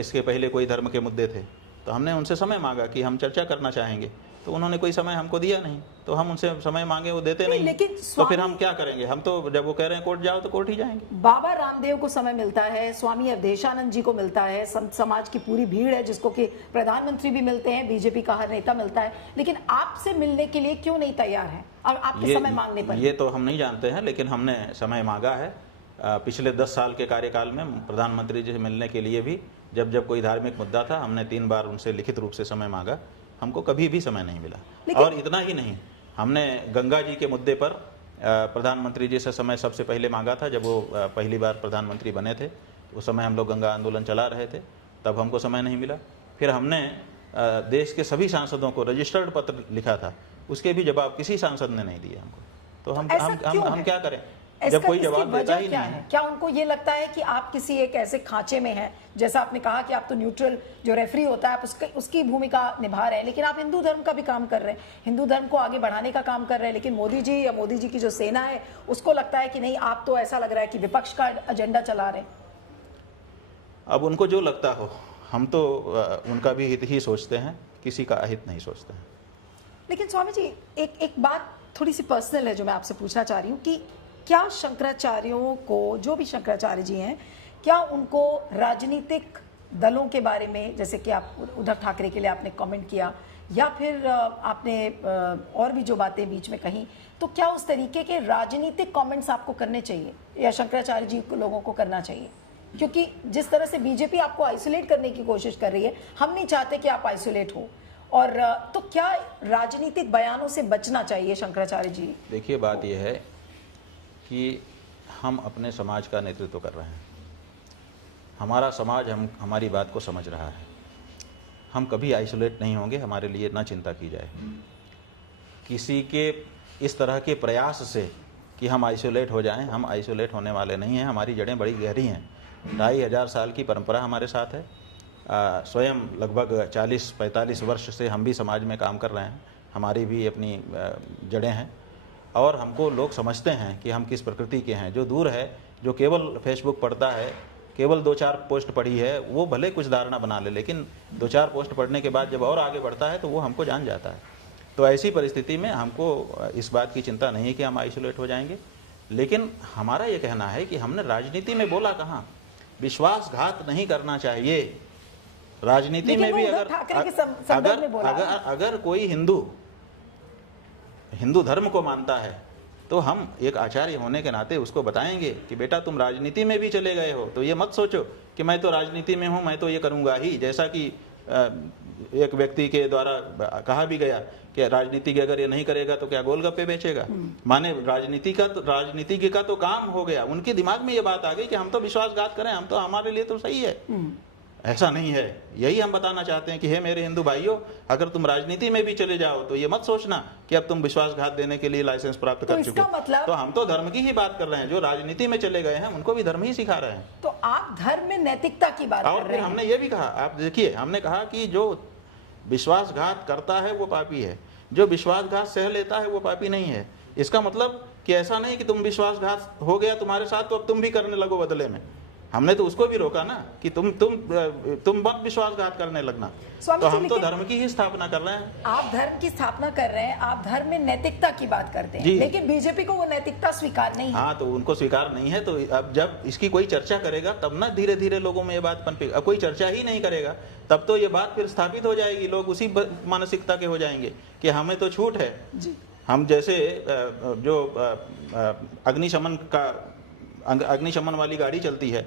इसके पहले कोई धर्म के मुद्दे थे, तो हमने उनसे समय मांगा कि हम चर्चा करना चाहेंगे, तो उन्होंने कोई समय हमको दिया नहीं। तो हम उनसे समय मांगे, वो देते नहीं, लेकिन तो फिर हम क्या करेंगे? हम तो जब वो कह रहे हैं कोर्ट जाओ तो कोर्ट ही जाएंगे। बाबा रामदेव को समय मिलता है, स्वामी अवधेशानंद जी को मिलता है, संत समाज की पूरी भीड़ है जिसको कि प्रधानमंत्री भी मिलते हैं, बीजेपी का हर नेता मिलता है, लेकिन आपसे मिलने के लिए क्यों नहीं तैयार है और आपके समय मांगने पर? ये तो हम नहीं जानते हैं, लेकिन हमने समय मांगा है। पिछले 10 साल के कार्यकाल में प्रधानमंत्री जी से मिलने के लिए भी जब कोई धार्मिक मुद्दा था, हमने 3 बार उनसे लिखित रूप से समय मांगा, हमको कभी भी समय नहीं मिला। और इतना ही नहीं, हमने गंगा जी के मुद्दे पर प्रधानमंत्री जी से समय सबसे पहले मांगा था। जब वो पहली बार प्रधानमंत्री बने थे, उस समय हम लोग गंगा आंदोलन चला रहे थे, तब हमको समय नहीं मिला। फिर हमने देश के सभी सांसदों को रजिस्टर्ड पत्र लिखा था, उसके भी जवाब किसी सांसद ने नहीं दिए हमको। तो हम क्या करें जब कोई जवाब देता ही नहीं है? क्या उनको ये लगता है कि आप किसी एक ऐसे खांचे में हैं, जैसा आपने कहा कि आप तो न्यूट्रल जो रेफरी होता है आप उसकी भूमिका निभा रहे हैं, लेकिन आप हिंदू धर्म का भी काम कर रहे हैं, हिंदू धर्म को आगे बढ़ाने का काम कर रहे हैं, लेकिन मोदी जी की जो सेना है उसको लगता है कि नहीं, आप तो ऐसा लग रहा है कि विपक्ष का एजेंडा चला रहे हैं। अब उनको जो लगता हो, हम तो उनका भी हित ही सोचते हैं, किसी का अहित नहीं सोचते हैं। लेकिन स्वामी जी, एक बात थोड़ी सी पर्सनल है जो मैं आपसे पूछना चाह रही हूँ कि क्या शंकराचार्यों को, जो भी शंकराचार्य जी हैं, क्या उनको राजनीतिक दलों के बारे में, जैसे कि आप उद्धव ठाकरे के लिए आपने कमेंट किया या फिर आपने और भी जो बातें बीच में कहीं, तो क्या उस तरीके के राजनीतिक कमेंट्स आपको करने चाहिए या शंकराचार्य जी को लोगों को करना चाहिए? क्योंकि जिस तरह से बीजेपी आपको आइसोलेट करने की कोशिश कर रही है, हम नहीं चाहते कि आप आइसोलेट हो, और तो क्या राजनीतिक बयानों से बचना चाहिए शंकराचार्य जी? देखिए, बात यह है कि हम अपने समाज का नेतृत्व कर रहे हैं, हमारा समाज हमारी बात को समझ रहा है, हम कभी आइसोलेट नहीं होंगे, हमारे लिए ना चिंता की जाए। किसी के इस तरह के प्रयास से कि हम आइसोलेट हो जाएं, हम आइसोलेट होने वाले नहीं हैं। हमारी जड़ें बड़ी गहरी हैं, 2500 साल की परंपरा हमारे साथ है। स्वयं लगभग 40-45 वर्ष से हम भी समाज में काम कर रहे हैं, हमारी भी अपनी जड़ें हैं, और हमको लोग समझते हैं कि हम किस प्रकृति के हैं। जो दूर है, जो केवल फेसबुक पढ़ता है, केवल 2-4 पोस्ट पढ़ी है, वो भले कुछ धारणा बना ले, लेकिन 2-4 पोस्ट पढ़ने के बाद जब और आगे बढ़ता है तो वो हमको जान जाता है। तो ऐसी परिस्थिति में हमको इस बात की चिंता नहीं है कि हम आइसोलेट हो जाएंगे। लेकिन हमारा ये कहना है कि हमने राजनीति में बोला कहाँ, विश्वासघात नहीं करना चाहिए। राजनीति में भी अगर कोई हिंदू धर्म को मानता है तो हम एक आचार्य होने के नाते उसको बताएंगे कि बेटा, तुम राजनीति में भी चले गए हो तो ये मत सोचो कि मैं तो राजनीति में हूँ, मैं तो ये करूँगा ही। जैसा कि एक व्यक्ति के द्वारा कहा भी गया कि राजनीति अगर ये नहीं करेगा तो क्या गोलगप्पे बेचेगा। माने राजनीति का तो काम हो गया, उनके दिमाग में ये बात आ गई कि हम तो विश्वासघात करें, हम तो, हमारे लिए तो सही है। ऐसा नहीं है, यही हम बताना चाहते हैं कि हे मेरे हिंदू भाइयों, अगर तुम राजनीति में भी चले जाओ तो ये मत सोचना कि अब तुम विश्वासघात देने के लिए लाइसेंस प्राप्त कर चुके हो। तो हम तो धर्म की ही बात कर रहे हैं, जो राजनीति में चले गए हैं उनको भी धर्म ही सिखा रहे हैं। तो आप धर्म में नैतिकता की बात कर रहे हैं। और फिर हमने ये भी कहा, आप देखिए, हमने कहा कि जो विश्वासघात करता है वो पापी है, जो विश्वासघात सह लेता है वो पापी नहीं है। इसका मतलब कि ऐसा नहीं कि तुम विश्वासघात हो गया तुम्हारे साथ तो अब तुम भी करने लगो बदले में। हमने तो उसको भी रोका ना कि तुम मत विश्वासघात करने लगना। तो हम तो धर्म की ही स्थापना कर रहे हैं। आप धर्म की स्थापना कर रहे हैं, आप धर्म में नैतिकता की बात करते हैं, लेकिन बीजेपी को वो नैतिकता स्वीकार नहीं है। हाँ, तो उनको स्वीकार नहीं है, तो अब जब इसकी कोई चर्चा करेगा तब ना धीरे धीरे लोगों में ये बात पनपेगी। अब कोई चर्चा ही नहीं करेगा तब तो ये बात फिर स्थापित हो जाएगी, लोग उसी मानसिकता के हो जाएंगे कि हमें तो छूट है। हम जैसे जो अग्निशमन वाली गाड़ी चलती है,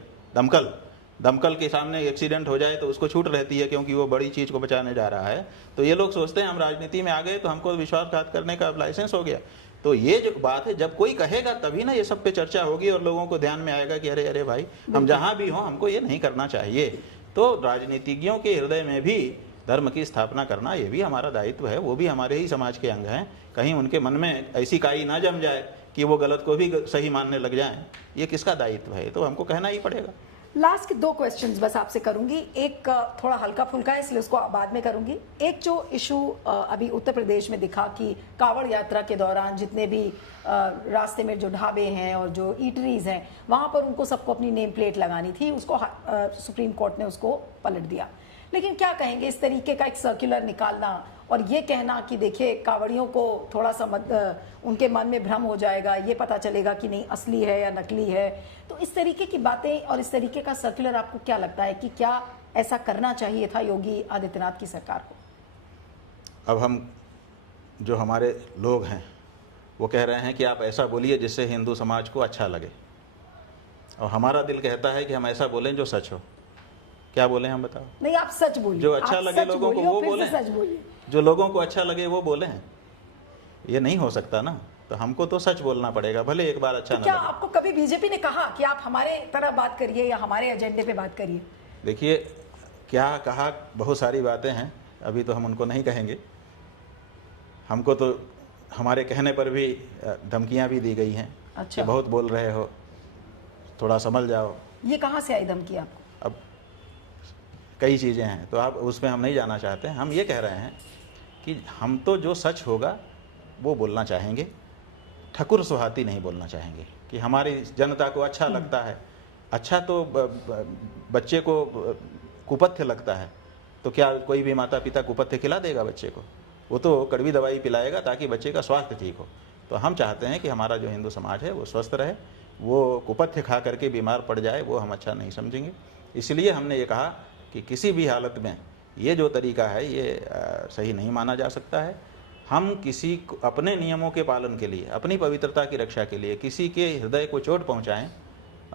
दमकल के सामने एक्सीडेंट हो जाए तो उसको छूट रहती है क्योंकि वो बड़ी चीज़ को बचाने जा रहा है। तो ये लोग सोचते हैं हम राजनीति में आ गए तो हमको विश्वासघात करने का लाइसेंस हो गया। तो ये जो बात है, जब कोई कहेगा तभी ना ये सब पे चर्चा होगी और लोगों को ध्यान में आएगा कि अरे अरे भाई, हम जहां भी हों हमको ये नहीं करना चाहिए। तो राजनीतिज्ञों के हृदय में भी धर्म की स्थापना करना ये भी हमारा दायित्व है, वो भी हमारे ही समाज के अंग हैं। कहीं उनके मन में ऐसी काई ना जम जाए कि वो गलत को भी सही मानने लग जाएं, ये किसका दायित्व है? तो हमको कहना ही पड़ेगा। लास्ट के 2 क्वेश्चंस बस आपसे करूंगी। एक थोड़ा हल्का फुल्का है इसलिए उसको बाद में करूंगी। एक जो इशू अभी उत्तर प्रदेश में दिखा कि कावड़ यात्रा के दौरान जितने भी रास्ते में जो ढाबे हैं और जो ईटरीज हैं वहां पर उनको सबको अपनी नेम प्लेट लगानी थी, उसको सुप्रीम कोर्ट ने उसको पलट दिया। लेकिन क्या कहेंगे इस तरीके का एक सर्कुलर निकालना और ये कहना कि देखिए कावड़ियों को थोड़ा सा उनके मन में भ्रम हो जाएगा, ये पता चलेगा कि नहीं असली है या नकली है। तो इस तरीके की बातें और इस तरीके का सर्कुलर आपको क्या लगता है कि क्या ऐसा करना चाहिए था योगी आदित्यनाथ की सरकार को? अब हम जो हमारे लोग हैं वो कह रहे हैं कि आप ऐसा बोलिए जिससे हिंदू समाज को अच्छा लगे, और हमारा दिल कहता है कि हम ऐसा बोलें जो सच हो। क्या बोले हम बताओ? नहीं, आप सच बोलिए। जो अच्छा लगे लोगों को वो बोलें, सच बोलिए। जो लोगों को अच्छा लगे वो बोलें। ये नहीं हो सकता ना, तो हमको तो सच बोलना पड़ेगा, भले एक बार अच्छा तो ना क्या लगे। आपको कभी बीजेपी ने कहा कि आप हमारे तरह बात करिए या हमारे एजेंडे पे बात करिए? देखिए, क्या कहा, बहुत सारी बातें हैं, अभी तो हम उनको नहीं कहेंगे। हमको तो हमारे कहने पर भी धमकियां भी दी गई हैं। अच्छा। कि बहुत बोल रहे हो, थोड़ा संभल जाओ। ये कहाँ से आई धमकी आपको? अब कई चीज़ें हैं, तो आप उसमें हम नहीं जाना चाहते। हम ये कह रहे हैं कि हम तो जो सच होगा वो बोलना चाहेंगे, ठकुर सुहाती नहीं बोलना चाहेंगे कि हमारी जनता को अच्छा लगता है। अच्छा तो बच्चे को कुपथ्य लगता है, तो क्या कोई भी माता पिता कुपथ्य खिला देगा बच्चे को? वो तो कड़वी दवाई पिलाएगा ताकि बच्चे का स्वास्थ्य ठीक हो। तो हम चाहते हैं कि हमारा जो हिंदू समाज है वो स्वस्थ रहे। वो कुपथ्य खा करके बीमार पड़ जाए वो हम अच्छा नहीं समझेंगे। इसलिए हमने ये कहा कि किसी भी हालत में ये जो तरीका है ये सही नहीं माना जा सकता है। हम किसी को अपने नियमों के पालन के लिए, अपनी पवित्रता की रक्षा के लिए किसी के हृदय को चोट पहुंचाएं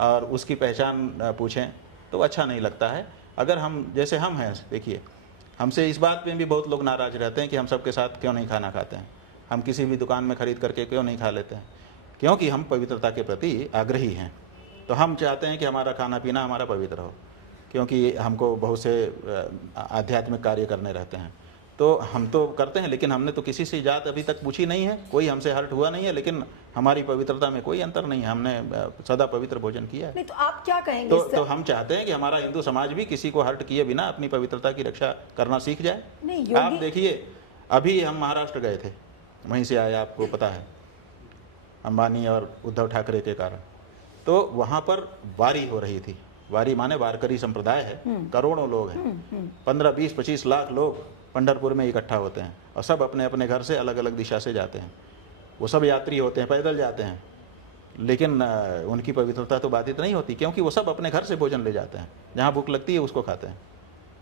और उसकी पहचान पूछें तो अच्छा नहीं लगता है। अगर हम जैसे हम हैं, देखिए हमसे इस बात पे भी बहुत लोग नाराज़ रहते हैं कि हम सबके साथ क्यों नहीं खाना खाते हैं, हम किसी भी दुकान में खरीद करके क्यों नहीं खा लेते हैं, क्योंकि हम पवित्रता के प्रति आग्रही हैं। तो हम चाहते हैं कि हमारा खाना पीना हमारा पवित्र हो, क्योंकि हमको बहुत से आध्यात्मिक कार्य करने रहते हैं। तो हम तो करते हैं, लेकिन हमने तो किसी से जात अभी तक पूछी नहीं है, कोई हमसे हर्ट हुआ नहीं है, लेकिन हमारी पवित्रता में कोई अंतर नहीं है, हमने सदा पवित्र भोजन किया है। नहीं तो आप क्या कहेंगे? तो हम चाहते हैं कि हमारा हिंदू समाज भी किसी को हर्ट किए बिना अपनी पवित्रता की रक्षा करना सीख जाए। नहीं, आप देखिए, अभी हम महाराष्ट्र गए थे, वहीं से आए, आपको पता है, अंबानी और उद्धव ठाकरे के कारण। तो वहाँ पर वारी हो रही थी। वारी माने वारकरी संप्रदाय है, करोड़ों लोग हैं, 15, 20, 25 लाख लोग पंढरपुर में इकट्ठा होते हैं और सब अपने अपने घर से अलग अलग दिशा से जाते हैं। वो सब यात्री होते हैं, पैदल जाते हैं, लेकिन उनकी पवित्रता तो बाधित नहीं होती, क्योंकि वो सब अपने घर से भोजन ले जाते हैं, जहाँ भूख लगती है उसको खाते हैं,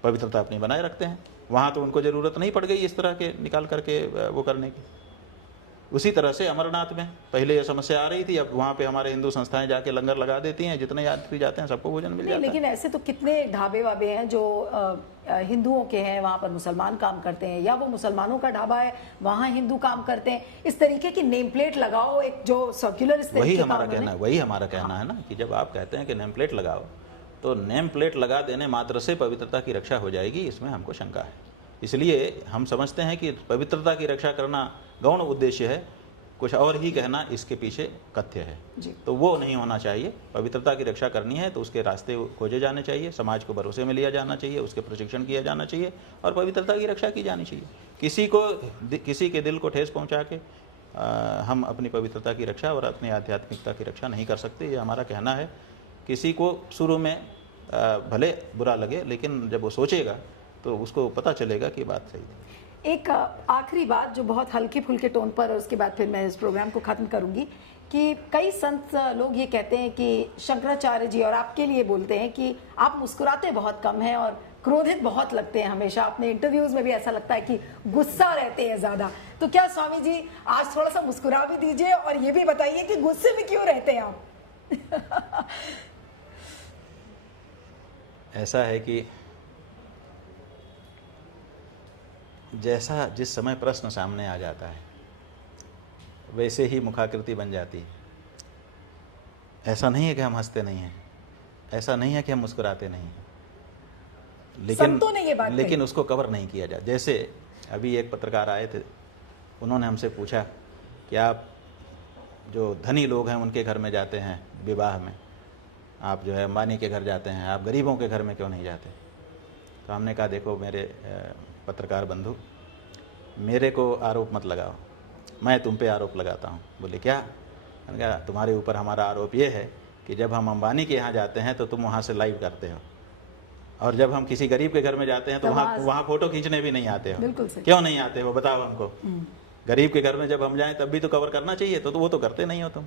पवित्रता अपनी बनाए रखते हैं। वहाँ तो उनको ज़रूरत नहीं पड़ गई इस तरह के निकाल करके वो करने की। उसी तरह से अमरनाथ में पहले ये समस्या आ रही थी, अब वहाँ पे हमारे हिंदू संस्थाएं जाके लंगर लगा देती हैं, जितने यात्री जाते हैं सबको भोजन मिल जाता है। लेकिन ऐसे तो कितने ढाबे वाबे हैं जो हिंदुओं के हैं, वहाँ पर मुसलमान काम करते हैं, या वो मुसलमानों का ढाबा है वहाँ हिंदू काम करते हैं। इस तरीके की नेम प्लेट लगाओ, एक जो सर्कुलर इस वही हमारा कहना है, वही हमारा कहना है ना, कि जब आप कहते हैं कि नेम प्लेट लगाओ, तो नेम प्लेट लगा देने मात्र से पवित्रता की रक्षा हो जाएगी, इसमें हमको शंका है। इसलिए हम समझते हैं कि पवित्रता की रक्षा करना गौण उद्देश्य है, कुछ और ही कहना इसके पीछे कथ्य है जी। तो वो नहीं होना चाहिए। पवित्रता की रक्षा करनी है तो उसके रास्ते खोजे जाने चाहिए, समाज को भरोसे में लिया जाना चाहिए, उसके प्रशिक्षण किया जाना चाहिए और पवित्रता की रक्षा की जानी चाहिए। किसी के दिल को ठेस पहुंचा के हम अपनी पवित्रता की रक्षा और अपनी आध्यात्मिकता की रक्षा नहीं कर सकते, ये हमारा कहना है। किसी को शुरू में भले बुरा लगे, लेकिन जब वो सोचेगा तो उसको पता चलेगा कि बात सही थी। एक आखिरी बात जो बहुत हल्के फुल्के टोन पर, और उसके बाद फिर मैं इस प्रोग्राम को ख़त्म करूंगी, कि कई संत लोग ये कहते हैं कि शंकराचार्य जी और आपके लिए बोलते हैं कि आप मुस्कुराते बहुत कम हैं और क्रोधित बहुत लगते हैं हमेशा। अपने इंटरव्यूज में भी ऐसा लगता है कि गुस्सा रहते हैं ज़्यादा। तो क्या स्वामी जी आज थोड़ा सा मुस्कुरा भी दीजिए और ये भी बताइए कि गुस्से में क्यों रहते हैं आप? ऐसा है कि जैसा जिस समय प्रश्न सामने आ जाता है वैसे ही मुखाकृति बन जाती है। ऐसा नहीं है कि हम हंसते नहीं हैं, ऐसा नहीं है कि हम मुस्कुराते नहीं हैं, संतों ने ये बात लेकिन उसको कवर नहीं किया जाता। जैसे अभी एक पत्रकार आए थे, उन्होंने हमसे पूछा कि आप जो धनी लोग हैं उनके घर में जाते हैं विवाह में, आप जो है अंबानी के घर जाते हैं, आप गरीबों के घर में क्यों नहीं जाते? तो हमने कहा देखो मेरे पत्रकार बंधु, मेरे को आरोप मत लगाओ, मैं तुम पे आरोप लगाता हूँ। बोले क्या? मैंने कहा तुम्हारे ऊपर हमारा आरोप ये है कि जब हम अंबानी के यहाँ जाते हैं तो तुम वहाँ से लाइव करते हो, और जब हम किसी गरीब के घर में जाते हैं तो वहाँ फोटो खींचने भी नहीं आते हो। बिल्कुल सही। क्यों नहीं आते हो बताओ हमको? गरीब के घर में जब हम जाएं तब भी तो कवर करना चाहिए, तो वो तो करते नहीं हो तुम।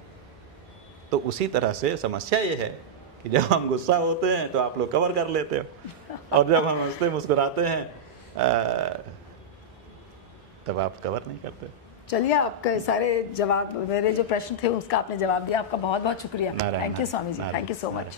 तो उसी तरह से समस्या ये है कि जब हम गुस्सा होते हैं तो आप लोग कवर कर लेते हो, और जब हम हंसते मुस्कुराते हैं तब आप कवर नहीं करते। चलिए, आपके सारे जवाब, मेरे जो प्रश्न थे उसका आपने जवाब दिया। आपका बहुत बहुत शुक्रिया। Thank you Swami ji, thank you so much.